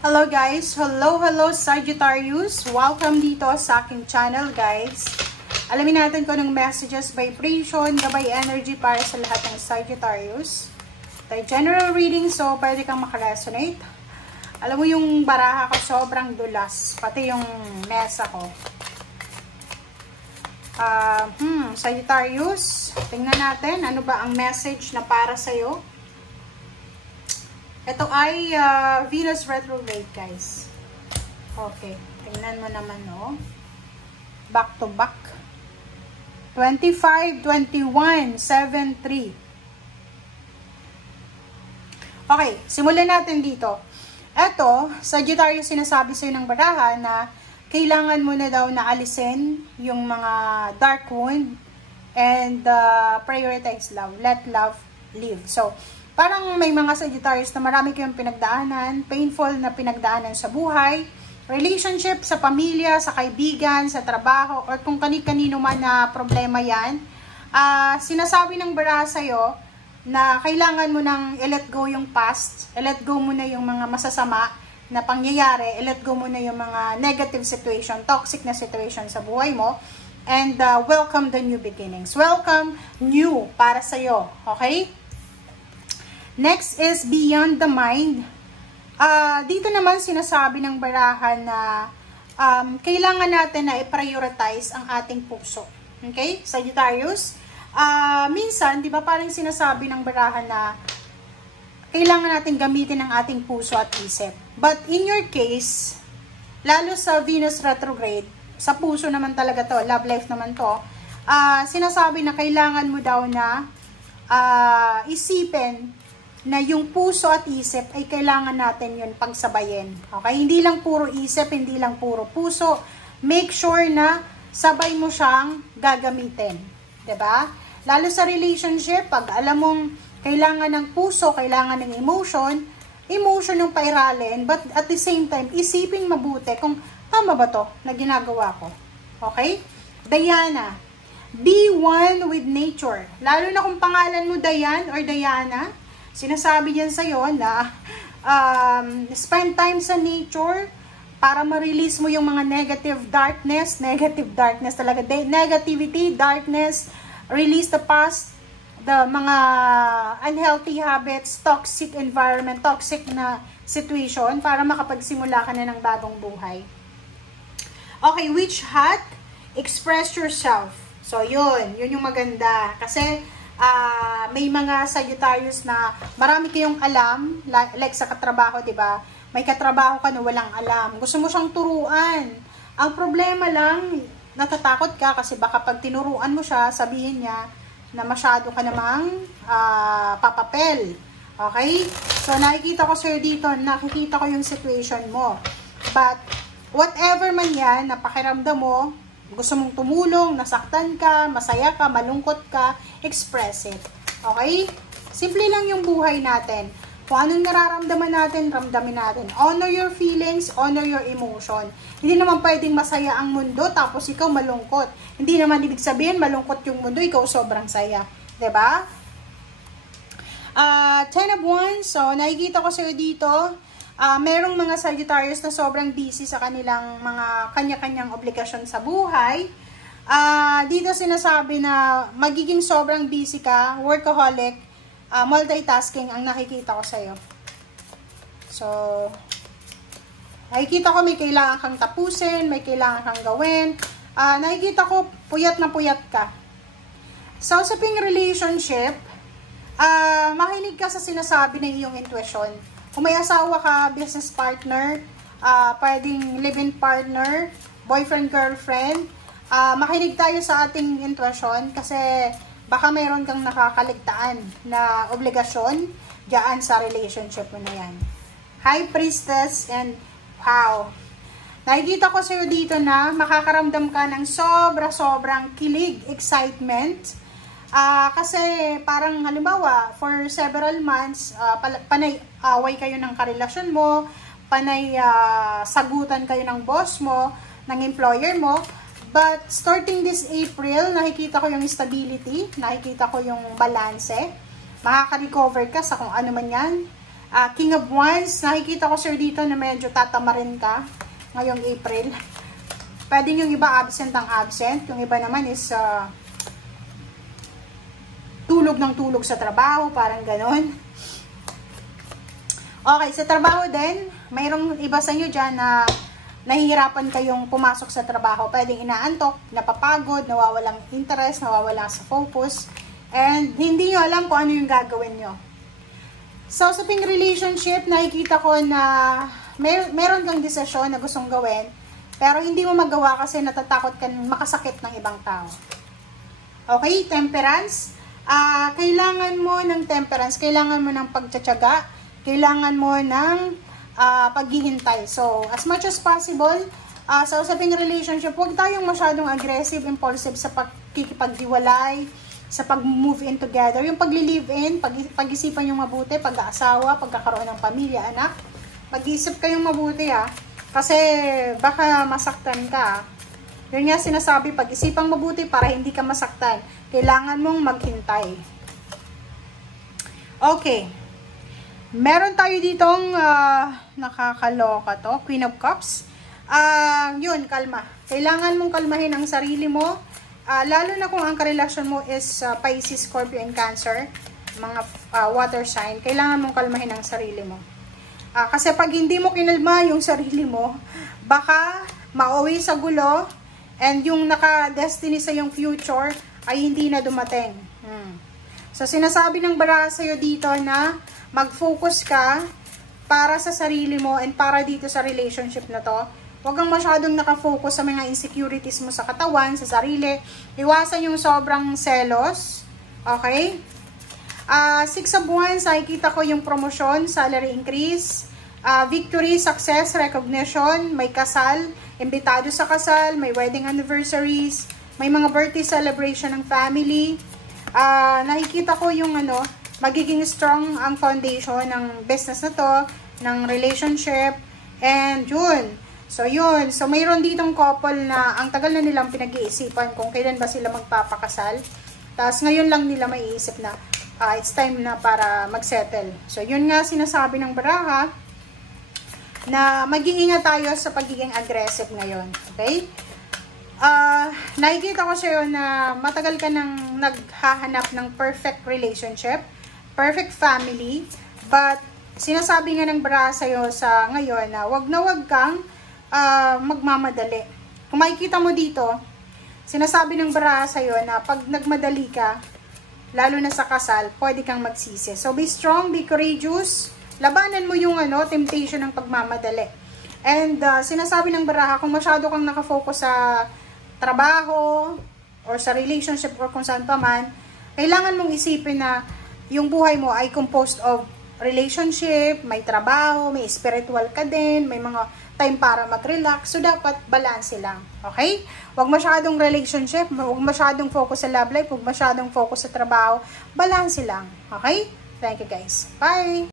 Hello guys! Hello Sagittarius! Welcome dito sa aking channel guys. Alamin natin kung anong messages, vibration, gabay energy para sa lahat ng Sagittarius. Tayo general reading, so pwede kang makaresonate. Alam mo yung baraha ko sobrang dulas, pati yung mesa ko. Sagittarius, tingnan natin ano ba ang message na para sa'yo. Ito ay Venus retrograde guys. Okay, tingnan mo naman no. Back to back. 25, 21, 7, 3. Okay, simulan natin dito. Ito, Sagittarius, sinasabi sa'yo ng baraha na kailangan mo na daw na alisin yung mga dark wound and prioritize love. Let love live. So, parang may mga Sagittarius na marami kayong pinagdaanan, painful na pinagdaanan sa buhay, relationship, sa pamilya, sa kaibigan, sa trabaho, or kung kani-kanino man na problema yan. Sinasabi ng baraha sa'yo na kailangan mo nang i-let go yung past, i-let go mo na yung mga masasama na pangyayari, i-let go mo na yung mga negative situation, toxic na situation sa buhay mo, and welcome the new beginnings. Welcome new para sa'yo, okay? Next is beyond the mind. Dito naman sinasabi ng baraha na kailangan natin na i-prioritize ang ating puso. Okay? Sagittarius. Minsan, di ba parang sinasabi ng baraha na kailangan natin gamitin ang ating puso at isip. But in your case, lalo sa Venus retrograde, sa puso naman talaga to, love life naman to, sinasabi na kailangan mo daw na isipin na yung puso at isip ay kailangan natin yun pagsabayin. Okay? Hindi lang puro isip, hindi lang puro puso. Make sure na sabay mo siyang gagamitin. 'Di ba? Lalo sa relationship, pag alam mong kailangan ng puso, kailangan ng emotion yung pairalin, but at the same time, isipin mabuti kung tama ba to na ginagawa ko. Okay? Diana, be one with nature. Lalo na kung pangalan mo Diane or Diana, sinasabi diyan sa'yo na spend time sa nature para ma-release mo yung mga negative darkness talaga, negativity, darkness, release the past, the mga unhealthy habits, toxic environment, toxic na situation para makapagsimula ka na ng bagong buhay. Okay, witch hat, express yourself. So yun yung maganda kasi may mga Sagittarius na marami kayong alam, like sa katrabaho, di ba? May katrabaho ka na walang alam. Gusto mo siyang turuan. Ang problema lang, natatakot ka kasi baka pag tinuruan mo siya, sabihin niya na masyado ka namang papapel. Okay? So, nakikita ko sa'yo dito, nakikita ko yung situation mo. But, whatever man yan, napakiramdam mo, gusto mong tumulong, nasaktan ka, masaya ka, malungkot ka, express it. Okay? Simple lang yung buhay natin. Kung anong nararamdaman natin, ramdamin natin. Honor your feelings, honor your emotion. Hindi naman pwedeng masaya ang mundo, tapos ikaw malungkot. Hindi naman ibig sabihin, malungkot yung mundo, ikaw sobrang saya. 'Di ba? 10 of Wands, so nakikita ko sa'yo dito, merong mga Sagittarius na sobrang busy sa kanilang mga kanya-kanyang obligasyon sa buhay. Dito sinasabi na magiging sobrang busy ka, workaholic, multitasking ang nakikita ko sa'yo. So, nakikita ko may kailangan kang tapusin, may kailangan kang gawin. Nakikita ko puyat na puyat ka. Sa usaping relationship, makinig ka sa sinasabi ng iyong intuition. Kung may asawa ka, business partner, pwedeng live-in partner, boyfriend, girlfriend, makinig tayo sa ating intuition kasi baka mayroon kang nakakaligtaan na obligasyon diyan sa relationship mo na yan. High Priestess and wow! Nakikita ko sa'yo dito na makakaramdam ka ng sobrang kilig, excitement. Kasi parang halimbawa, for several months, panay away kayo ng karelasyon mo, panay sagutan kayo ng boss mo, ng employer mo. But starting this April, nakikita ko yung stability, nakikita ko yung balanse. Makaka-recover ka sa kung ano man yan. King of Wands, nakikita ko sir dito na medyo tatamarin ka ngayong April. Pwede yung iba absent ang absent, yung iba naman is tulog ng tulog sa trabaho, parang ganon. Okay, sa trabaho din, mayroong iba sa inyo dyan na nahihirapan kayong pumasok sa trabaho. Pwedeng inaantok, napapagod, nawawalang interest, nawawala sa focus, and hindi nyo alam kung ano yung gagawin nyo. So, sa ping relationship, nakikita ko na meron kang desisyon na gustong gawin, pero hindi mo magawa kasi natatakot kang makasakit ng ibang tao. Okay, temperance. Kailangan mo ng temperance, kailangan mo ng pagtsatsaga, kailangan mo ng paghihintay. So, as much as possible, sa usaping relationship, huwag tayong masyadong aggressive, impulsive sa pagkikipaghiwalay, sa pag-move in together. Yung pag-live-in, pag-isipan yung mabuti, pag-aasawa, pagkakaroon ng pamilya, anak. Mag-isip kayong mabuti kasi baka masaktan ka. Yun nga sinasabi, pag-isipang mabuti para hindi ka masaktan. Kailangan mong maghintay. Okay. Meron tayo ditong nakakaloka to, Queen of Cups. Yun, kalma. Kailangan mong kalmahin ang sarili mo. Lalo na kung ang karelasyon mo is Pisces, Scorpio, and Cancer, mga water sign, kailangan mong kalmahin ang sarili mo. Kasi pag hindi mo kinalma yung sarili mo, baka mauwi sa gulo, and yung naka-destiny sa yung future ay hindi na dumating. So, sinasabi ng baraha sa'yo dito na mag-focus ka para sa sarili mo and para dito sa relationship na to. Huwag kang masyadong nakafocus sa mga insecurities mo sa katawan, sa sarili. Iwasan yung sobrang selos. Okay? Six of Wands, nakikita ko yung promotion, salary increase, victory, success, recognition, may kasal, imbitado sa kasal, may wedding anniversaries, may mga birthday celebration ng family. Nakikita ko yung magiging strong ang foundation ng business na to, ng relationship, and yun. So, yun. So, mayroon ditong couple na ang tagal na nilang pinag-iisipan kung kailan ba sila magpapakasal. Tapos, ngayon lang nila maiisip na it's time na para mag-settle. So, yun nga sinasabi ng baraha na mag-iingat tayo sa pagiging aggressive ngayon. Okay? Nakikita ko sa'yo na matagal ka nang naghahanap ng perfect relationship, perfect family, but sinasabi nga ng baraha sa'yo sa ngayon na wag kang magmamadali. Kung makikita mo dito, sinasabi ng baraha sa'yo na pag nagmadali ka, lalo na sa kasal, pwede kang magsisi. So, be strong, be courageous. Labanan mo yung temptation ng pagmamadali. And sinasabi ng baraha, kung masyado kang nakafocus sa trabaho or sa relationship or kung saan pa man, kailangan mong isipin na yung buhay mo ay composed of relationship, may trabaho, may spiritual ka din, may mga time para mag-relax. So, dapat balance lang. Okay? Huwag masyadong relationship, huwag masyadong focus sa love life, huwag masyadong focus sa trabaho. Balance lang. Okay? Thank you guys. Bye!